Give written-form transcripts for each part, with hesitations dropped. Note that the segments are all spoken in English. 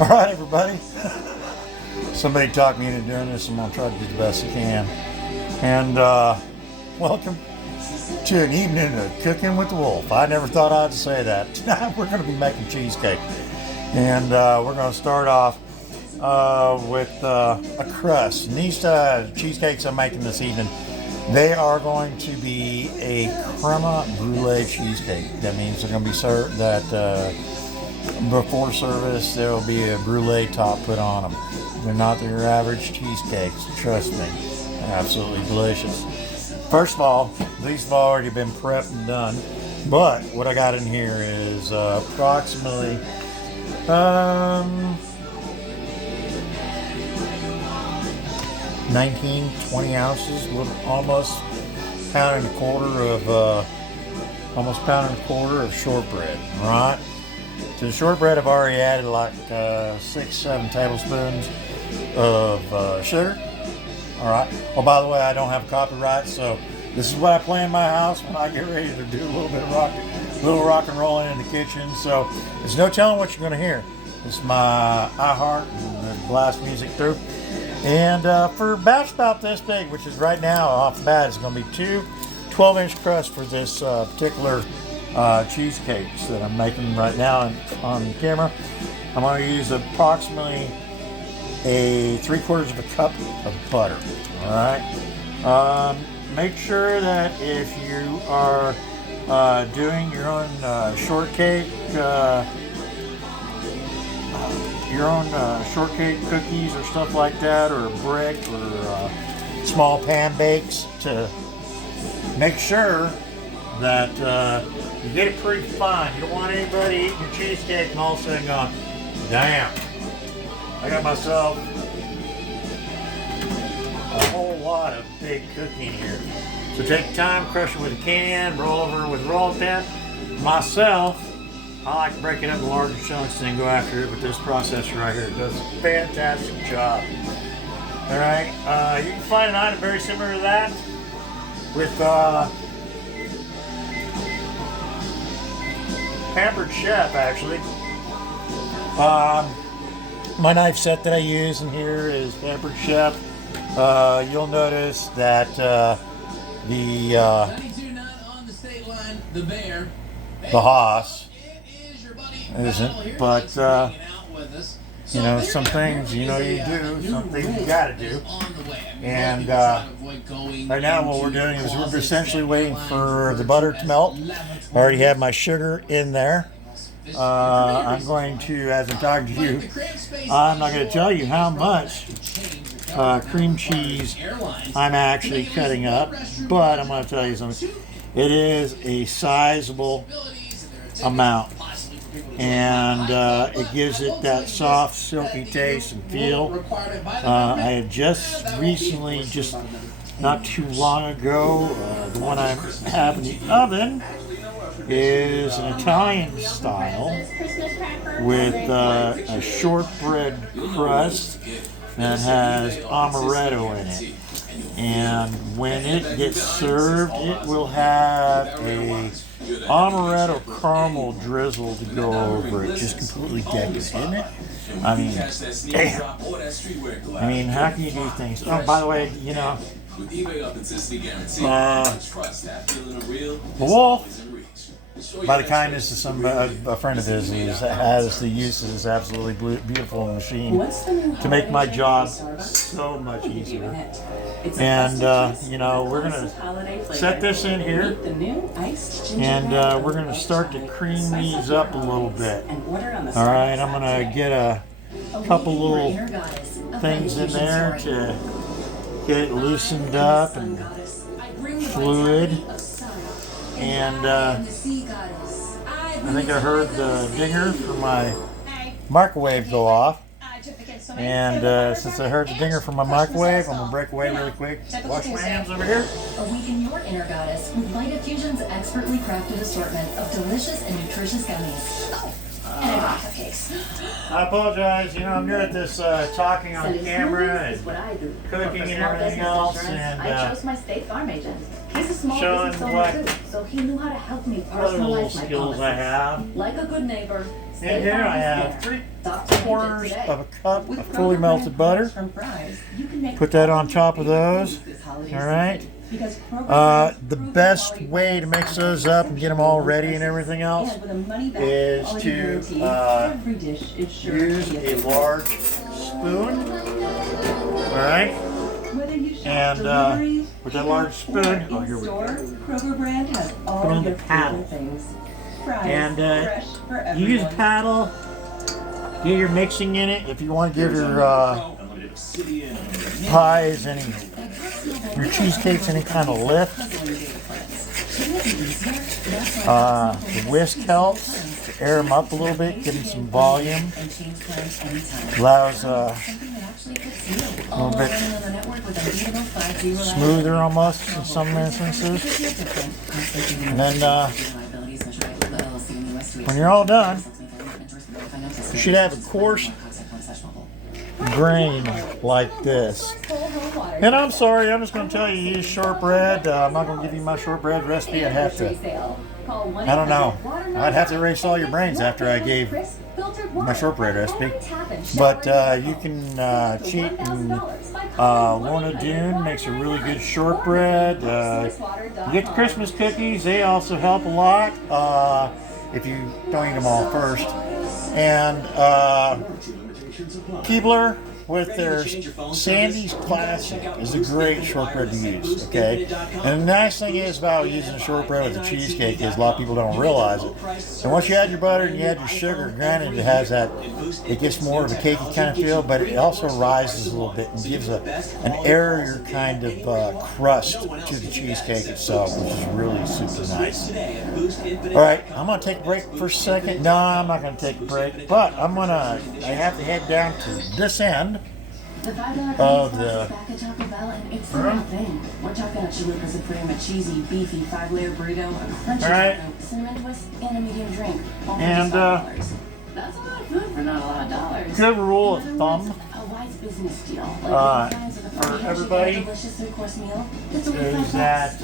All right, everybody. Somebody talked me into doing this. I'm going to try to do the best I can. And welcome to an evening of Cooking with the Wolf. I never thought I'd say that. Tonight we're going to be making cheesecake. And we're going to start off with a crust. And these cheesecakes I'm making this evening, they are going to be a crema brulee cheesecake. That means they're going to be served that before service there will be a brulee top put on them. They're not your average cheesecakes, trust me. They're absolutely delicious. First of all, these have already been prepped and done, but what I got in here is approximately 19, 20 ounces, almost pound and a quarter of shortbread, right? To the shortbread, I've already added like 6-7 tablespoons of sugar. All right. Oh, by the way, I don't have copyright, so this is what I play in my house when I get ready to do a little bit of rock and rolling in the kitchen. So there's no telling what you're going to hear. This is my iHeart and blast music through. And for a batch about this big, which is right now off the bat, it's going to be 2 12-inch crusts for this particular cheesecakes that I'm making right now on camera. I'm going to use approximately a 3/4 of a cup of butter. All right. Make sure that if you are doing your own shortcake cookies or stuff like that, or a brick or small pan bakes, to make sure that you get it pretty fine. You don't want anybody eating your cheesecake and all of a sudden going, damn, I got myself a whole lot of big cooking here. So take time, crush it with a can, roll over with a rolling pin. Myself, I like to break it up in larger chunks and then go after it with this processor right here. It does a fantastic job. All right, you can find an item very similar to that with Pampered Chef, actually. My knife set that I use in here is Pampered Chef. You'll notice that the Haas isn't, but you know, some things you do, some things you gotta do. And right now what we're doing is we're essentially waiting for the butter to melt. I already have my sugar in there. I'm going to, as I'm talking to you, I'm not going to tell you how much cream cheese I'm actually cutting up, but I'm going to tell you something. It is a sizable amount, and it gives it that soft, silky taste and feel. I had just recently, not too long ago, the one I have in the oven is an Italian style with a shortbread crust that has amaretto in it. And when it gets served, it will have a amaretto caramel drizzle to go over it. Just completely decadent, isn't it? I mean, damn. I mean, how can you do things? Oh, by the way, the Wolf, by the kindness of a friend of his, has the use of this absolutely beautiful machine to make my job so much easier. And we're gonna set this in here, and we're gonna start to cream these up a little bit. All right, I'm gonna get a couple little things in there to get it loosened up and fluid. And I think I heard the dinger for my microwave go off. And since I heard the dinger from my microwave, I'm going to break away really quick. Wash my hands over here. Awaken your inner goddess with Vitafusion's expertly crafted assortment of delicious and nutritious gummies. Oh, and I brought cupcakes. I apologize. I'm new at this talking on camera and cooking and everything else. And I chose my State Farm agent. He's a small showing business what owner too, so he knew how to help me other little personalize my skills I have. Like a good neighbor. And here I have 3/4 of a cup of fully melted butter. Put that on top of those. All right. The best way to mix those up and get them all ready and everything else is to use a large spoon. All right. And with that large spoon, oh, here we go. Put on the paddle. And you use a paddle, get your mixing in it. If you want to give your pies your cheesecakes any kind of lift. The whisk helps to air them up a little bit, give them some volume. Allows a little bit smoother almost in some instances. And then when you're all done, you should have a coarse grain like this. And I'm sorry, I'm just going to tell you, use shortbread. I'm not going to give you my shortbread recipe. I'd have to, I don't know, I'd have to erase all your brains after I gave my shortbread recipe. But you can cheat, and Lorna Doone makes a really good shortbread. You get the Christmas cookies, they also help a lot if you don't eat them all first. And Keebler with their Sandy's Classic is a great shortbread to use, okay? And the nice thing is about using a shortbread with a cheesecake is a lot of people don't realize it. And once you add your butter and you add your sugar, granted it has that, it gets more of a cakey kind of feel, but it also rises a little bit and gives an airier kind of crust to the cheesecake itself, which is really super nice. All right, I'm gonna take a break for a second. No, I'm not gonna take a break, but I have to head down to this end of the room. We're talking a Chalupa Supreme, a cheesy, beefy 5-layer burrito, a crunchy taco, cinnamon twist, and a medium drink. And that's a lot of food for not a lot of dollars. good rule of thumb business deal. For everybody is that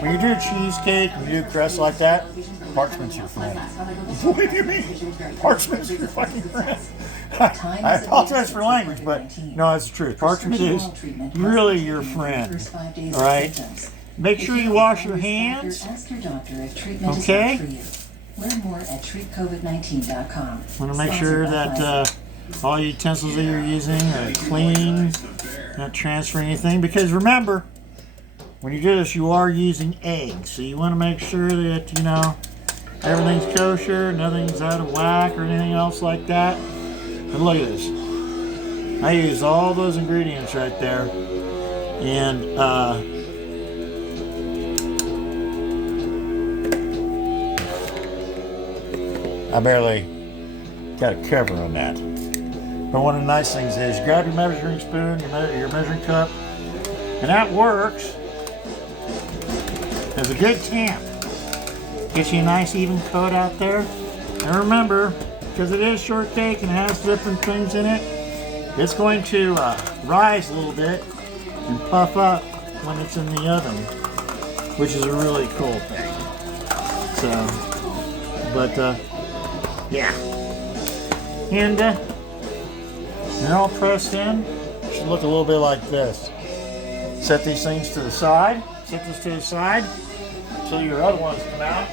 when you do a cheesecake and you do crust like that, parchment's your friend. What do you mean? Parchment's your fucking friend. I apologize for language, but no, that's the truth. Parchment is really your friend. All right? Make sure you wash your hands. Okay? Learn more at treatcovid19.com. Want to make sure that all your utensils that you're using are clean, not transferring anything. Because remember, when you do this, you are using eggs. So you want to make sure that, you know, everything's kosher, nothing's out of whack or anything else like that. And look at this. I use all those ingredients right there. And, I barely got a cover on that. But one of the nice things is grab your measuring spoon, your measuring cup, and that works as a good tamp. Gets you a nice even coat out there. And remember, because it is shortcake and has different things in it, it's going to rise a little bit and puff up when it's in the oven, which is a really cool thing. So, but yeah. And they're all pressed in. It should look a little bit like this. Set these things to the side. Set this to the side so your other ones come out.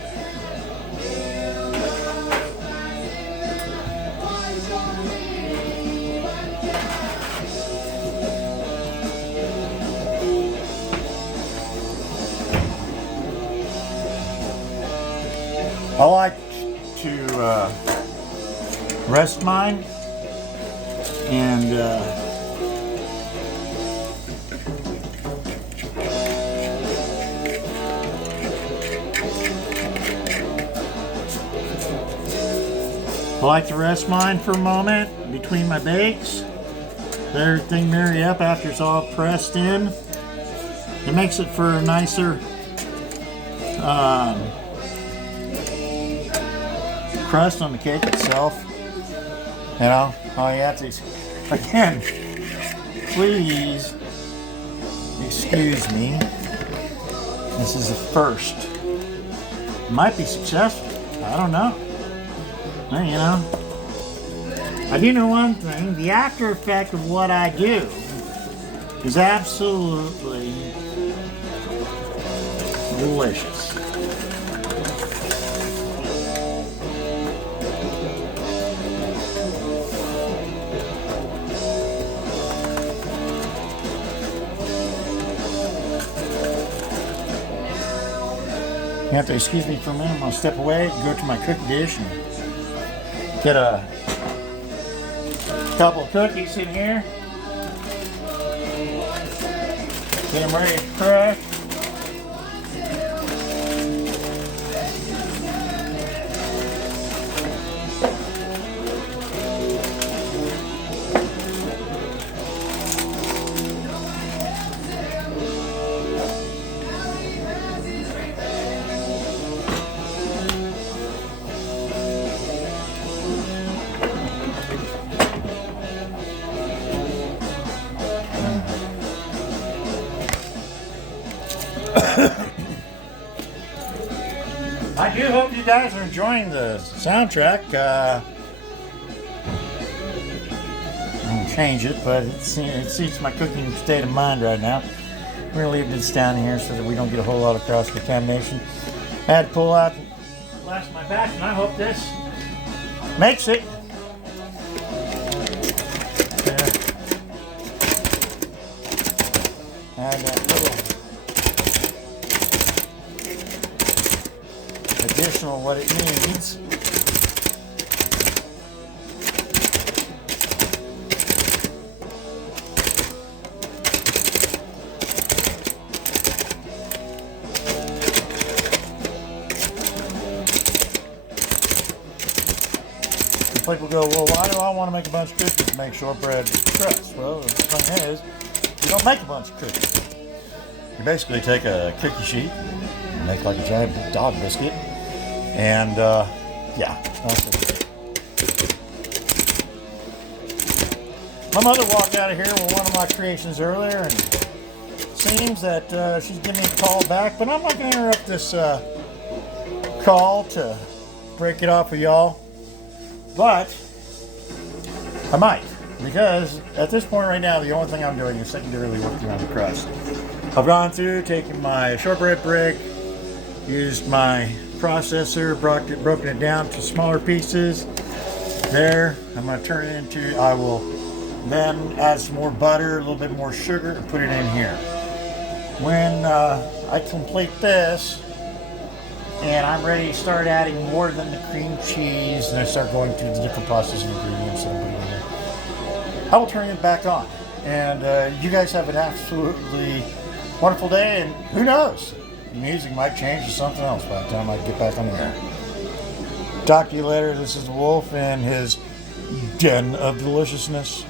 I like to rest mine and I like to rest mine for a moment between my bakes. Let everything marry up after it's all pressed in. It makes it for a nicer crust on the cake itself. You know, all you have to, again, please, Excuse me. This is the first. Might be successful. I don't know. Well, you know, I do know one thing. The after effect of what I do is absolutely delicious. You have to excuse me for a minute. I'm going to step away, go to my cookie dish, and get a couple of cookies in here. Get them ready to crush. I do hope you guys are enjoying the soundtrack. I'll change it, but it suits my cooking state of mind right now. We're going to leave this down here so that we don't get a whole lot of cross-contamination. I had to pull out the last of my batch, and I hope this makes it. Add that little additional what it needs. People go, well, why do I want to make a bunch of cookies to make shortbread crust? Well, the thing is, you don't make a bunch of cookies. You basically take a cookie sheet, and make like a giant dog biscuit, and yeah, that's it. My mother walked out of here with one of my creations earlier, and it seems that she's giving me a call back, but I'm not going to interrupt this call to break it off with y'all. But I might, because at this point right now, the only thing I'm doing is secondarily working on the crust. I've gone through, taken my shortbread brick, used my processor, broken it down to smaller pieces. There, I'm going to turn it into, I will then add some more butter, a little bit more sugar, and put it in here. When I complete this, and I'm ready to start adding more than the cream cheese, and I start going through the different processing ingredients that I'm putting in there, I will turn it back on. And you guys have an absolutely wonderful day, and who knows? The music might change to something else by the time I get back on the air. Talk to you later. This is the Wolf and his Den of Deliciousness.